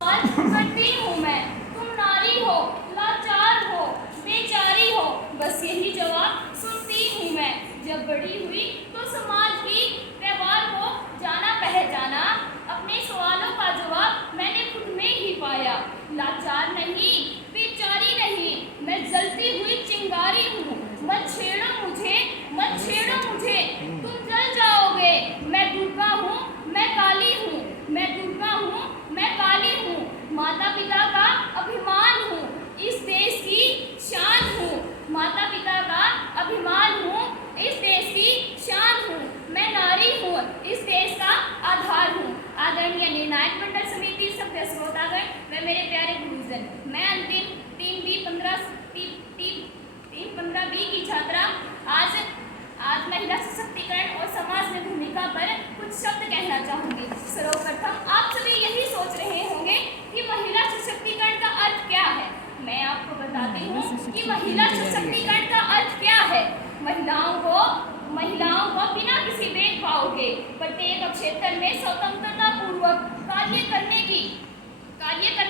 करती हूँ मैं, तुम नारी हो, लाचार हो, बेचारी हो, बस यही जवाब सुनती हूँ मैं। जब बड़ी हुई तो समाज की व्यवहार को जाना पहचाना, अपने सवालों का जवाब मैंने खुद में ही पाया। लाचार नहीं, बेचारी नहीं, मैं जलती हुई चिंगारी हूँ। मत छेड़ो मुझे, मत छेड़ो मुझे, तुम जल जाओगे। मैं दुर्गा हूँ, मैं काली हूँ, मैं दुर्गा हूँ, मैं काली हूँ। माता पिता का अभिमान हूँ, इस देश की शान हूँ। माता पिता का अभिमान हूँ, इस देश की शान हूँ। मैं नारी हूँ, इस देश का आधार हूँ। आदरणीय निर्णायक मंडल समिति, सभ्य श्रोतागण व मेरे प्यारे गुरुजन, मैं अंतिम 3B15B की छात्रा आज महिला सशक्तिकरण और समाज में भूमिका पर कुछ शब्द कहना चाहूंगी। सर्वप्रथम आप सभी यही सोच रहे होंगे कि महिला सशक्तिकरण का अर्थ क्या है। मैं आपको बताती हूँ कि महिला सशक्तिकरण का अर्थ क्या है। महिलाओं को बिना किसी भेदभाव के प्रत्येक क्षेत्र में स्वतंत्रता पूर्वक कार्य करने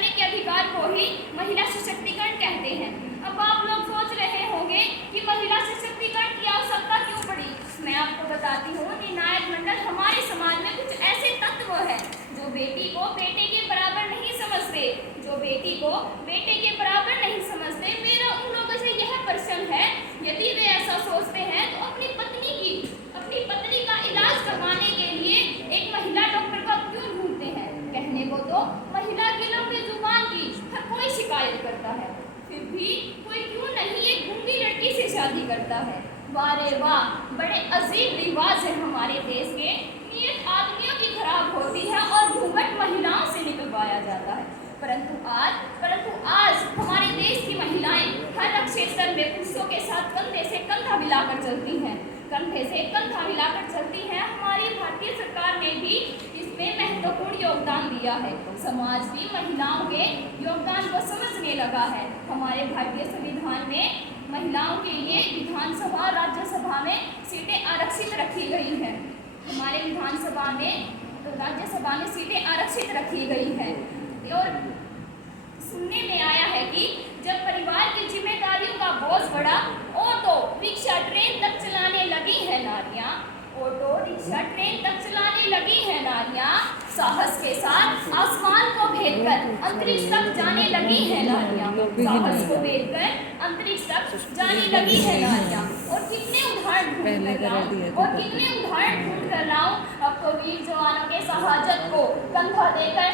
के अधिकार को ही महिला सशक्तिकरण कहते हैं। अब आप लोग सोच रहे होंगे कि महिला सशक्तिकरण की आवश्यकता क्यों पड़ी। मैं आपको बताती हूँ, निर्णायक मंडल हमारे समाज में कुछ ऐसे तत्व हैं जो बेटी को बेटे के बराबर नहीं समझते, जो बेटी को बेटे के बराबर नहीं समझते। मेरा उन लोगों से यह प्रश्न है, यदि वे ऐसा सोचते हैं तो अपनी पत्नी का इलाज करवाने के लिए एक महिला डॉक्टर का क्यों ढूंढते हैं। कहने को तो महिला की लंबी जुबान की हर कोई शिकायत करता है, फिर भी कोई क्यों नहीं एक गूंगी लड़की से शादी करता है। वाह रे वाह, बड़े अजीब रिवाज है हमारे देश के। नीयत आदमियों की खराब होती है और घूंघट महिलाओं से निकलवाया जाता है। परंतु आज हमारे देश की महिलाएं हर क्षेत्र में पुरुषों के साथ कंधे से कंधा मिलाकर चलती हैं, कंधे से कंधा मिलाकर चलती हैं। हमारी भारतीय सरकार ने भी इसमें महत्वपूर्ण योगदान दिया है। समाज भी महिलाओं के योगदान को समझने लगा है। हमारे भारतीय संविधान में महिलाओं के लिए विधानसभा राज्यसभा में सीटें आरक्षित रखी गई हैं। हमारे विधानसभा में राज्यसभा में सीटें आरक्षित रखी गई हैं। और सुनने में आया है कि जब परिवार की जिम्मेदारियों का बोझ बढ़ा, ऑटो रिक्शा ट्रेन तक चलाने लगी है नारियां। ऑटो रिक्शा ट्रेन तक चलाने लगी है नारियां। साहस के साथ आसमान को भेदकर अंतरिक्ष तक जाने लगी है नारियां। साहस को भेदकर अंतरिक्ष तक जाने लगी है नारियां। और कितने उदाहरण ढूंढ कर लाऊं। अब तो वीर जवानों के शहादत को कंधा देकर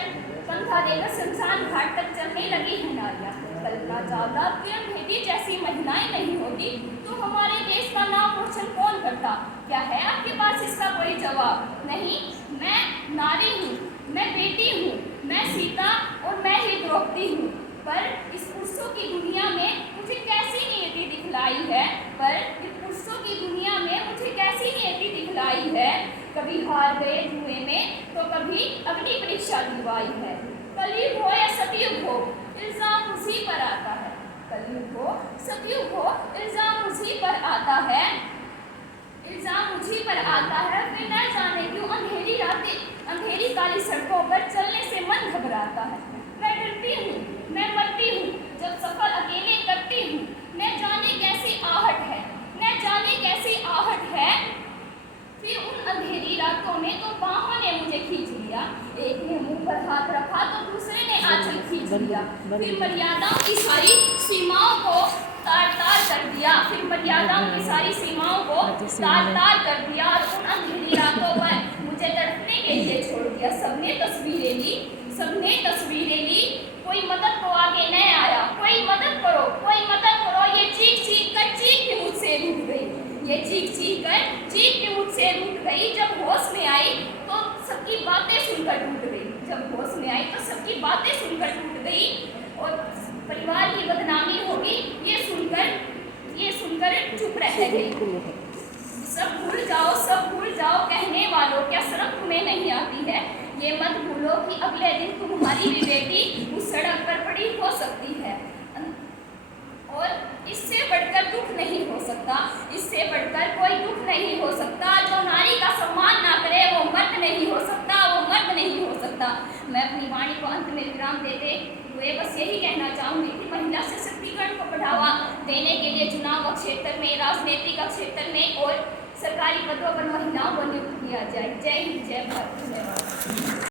शमशान घाट तक चलने लगी है नारियां। कल्पना चावला, किरण बेदी जैसी महिलाएं नहीं होती तो हमारे देश का नाम रोशन कौन करता। क्या है आपके पास इसका कोई जवाब नहीं। मैं नारी हूँ, मैं बेटी हूँ, मैं सीता और मैं ही द्रौपदी हूँ। पर इस पुरुषों की दुनिया में मुझे कैसी नियति दिखलाई है। कभी हार गए जुए में तो कभी अग्नि परीक्षा दिलवाई है। कलयुग हो या सतयुग हो, इल्जाम उसी पर आता है। कलयुग हो सतयुग हो, इल्जाम उसी पर आता है। वे न जाने क्यों अंधेरी काली सड़कों पर चलने से मन घबराता है। मैं डरती हूँ, मैं मरती हूँ जब सफर अकेले करती हूँ। न जाने कैसी आहट है। फिर उन अंधेरी रातों में तो बाहों ने मुझे खींच लिया। एक ने मुंह पर हाथ रखा तो दूसरे ने आंचल खींच लिया। फिर मर्यादाओं की सारी सीमाओं को तार-तार कर दिया। और उन अंधेरी रातों पर मुझे तड़पने के लिए छोड़ दिया। सबने तस्वीरें ली, कोई मदद को आगे न आया। कोई मदद करो। ये चीख के मुझसे रूठ गई। जब होश में आई तो सबकी बातें सुनकर टूट गई। और परिवार की बदनामी होगी ये सुनकर चुप रह गई। सब भूल जाओ कहने वालों, क्या शर्म तुम्हें नहीं आती है। ये मत भूलो कि अगले दिन तुम्हारी भी बेटी उस सड़क पर पड़ी हो सकती है। और इससे बढ़कर दुख नहीं हो सकता, इससे बढ़कर कोई दुख नहीं हो सकता। जो नारी का सम्मान ना करे वो मर्द नहीं हो सकता, वो मर्द नहीं हो सकता। मैं अपनी वाणी को अंत में विराम देते हुए बस यही कहना चाहूँगी कि महिला सशक्तिकरण को बढ़ावा देने के लिए चुनाव क्षेत्र में, राजनीतिक क्षेत्र में और सरकारी पदों पर महिलाओं को नियुक्त किया जाए। जय हिंद, जय भारत, धन्यवाद।